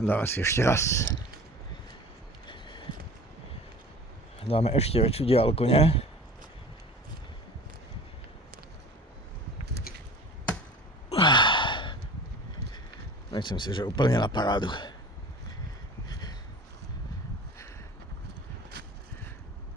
Dáme si ešte raz. Dáme ešte väčšiu diaľku, nie? Myslím si, že úplne na parádu.